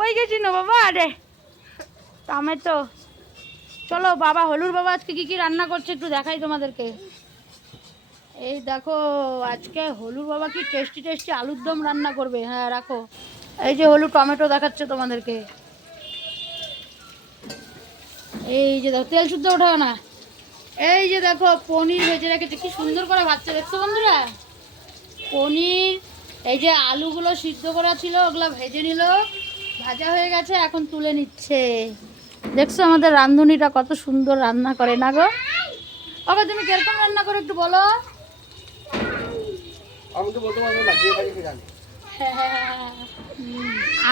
ওই গেছি না বাবা, আরে টমেটো। চলো বাবা, হলুর বাবা আজকে কি কি রান্না করছে একটু দেখাই তোমাদেরকে। এই দেখো, আজকে হলুর বাবা কি টেস্টি টেস্টি আলুর দম রান্না করবে। হ্যাঁ রাখো, এই যে হলু টমেটো দেখাচ্ছে তোমাদেরকে। এই যে দেখো, তেল শুদ্ধ ওঠাও না। এই যে দেখো, পনির ভেজে রেখেছে, কি সুন্দর করে ভাজছে, দেখছো বন্ধুরা? পনির, এই যে আলুগুলো সিদ্ধ করা ছিল ওগুলো ভেজে নিল, ভাজা হয়ে গেছে, এখন তুলে নিচ্ছে। দেখছো আমাদের রাঁধুনিটা কত সুন্দর রান্না করে না গো? বাবা তুমি কিরকম রান্না করো একটু বলো। আমি তো বলতে পারবো না, যে থাকে সে জানে।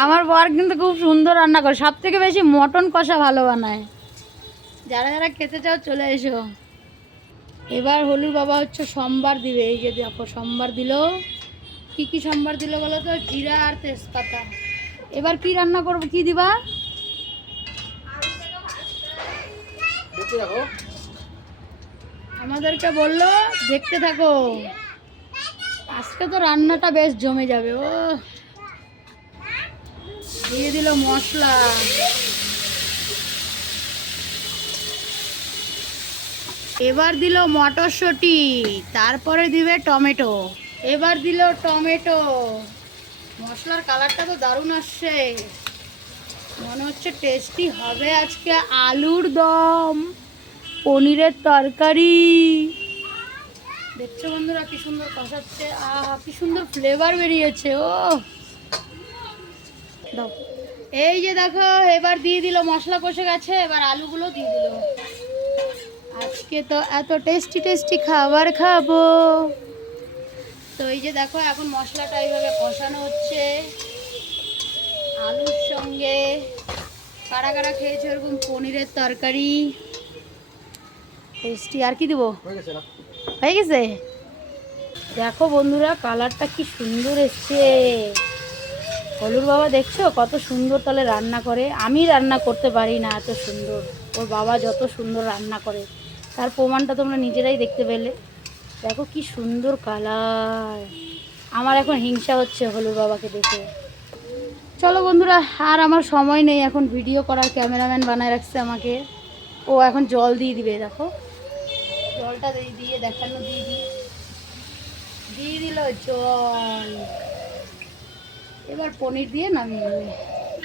আমার বর কিন্তু খুব সুন্দর রান্না করে, সব থেকে বেশি মটন কষা ভালো বানায়। যারা যারা খেতে চাও চলে এসো। এবার হলুর বাবা হচ্ছে সোমবার দিবে। এই যে দেখো সোমবার দিল, কি কি সোমবার দিল বলো তো? জিরা আর তেজপাতা। এবার কি রান্না করবো, কি দিবা? দেখতে দেখো। আমাদেরকে বললো দেখতে থাকো, আজকে তো রান্নাটা বেশ জমে যাবে। ও দিয়ে দিল মশলা, এবার দিল মটরশুঁটি, তারপরে দিবে টমেটো, এবার দিল টমেটো। মশলার কালারটা তো দারুণ আসছে, মনে হচ্ছে টেস্টি হবে আজকে আলুর দম, পনিরের তরকারি। দেখছো বন্ধুরা কি সুন্দর কষাচ্ছে, আহা কি সুন্দর ফ্লেভার বেরিয়েছে। ও দাও, এই যে দেখো এবার দিয়ে দিল, মশলা কষে গেছে, এবার আলুগুলো দিয়ে দিল। আজকে তো এত টেস্টি টেস্টি খাবার খাবো। তো এই যে দেখো এখন মশলাটা এইভাবে কষানো হচ্ছে আলুর সঙ্গে। কারা কারা খেয়েছে ওরকম পনিরের তরকারি, টেস্টি। আর কি দেবো? হয়ে গেছে না? হয়ে গেছে। দেখো বন্ধুরা কালারটা কি সুন্দর এসছে। হলুর বাবা দেখছো কত সুন্দর তাহলে রান্না করে। আমি রান্না করতে পারি না এত সুন্দর, ওর বাবা যত সুন্দর রান্না করে তার প্রমাণটা তোমরা নিজেরাই দেখতে পেলে। দেখো কি সুন্দর কালার। আমার এখন হিংসা হচ্ছে হলুর বাবাকে দেখে। চলো বন্ধুরা, আর আমার সময় নেই এখন ভিডিও করার, ক্যামেরাম্যান বানায় রাখছে আমাকে। ও এখন জল দিয়ে দিবে, দেখো জলটা দিয়ে দেখানো, দিয়ে দিল জল। এবার পনির দিয়ে নামিয়ে নেবে।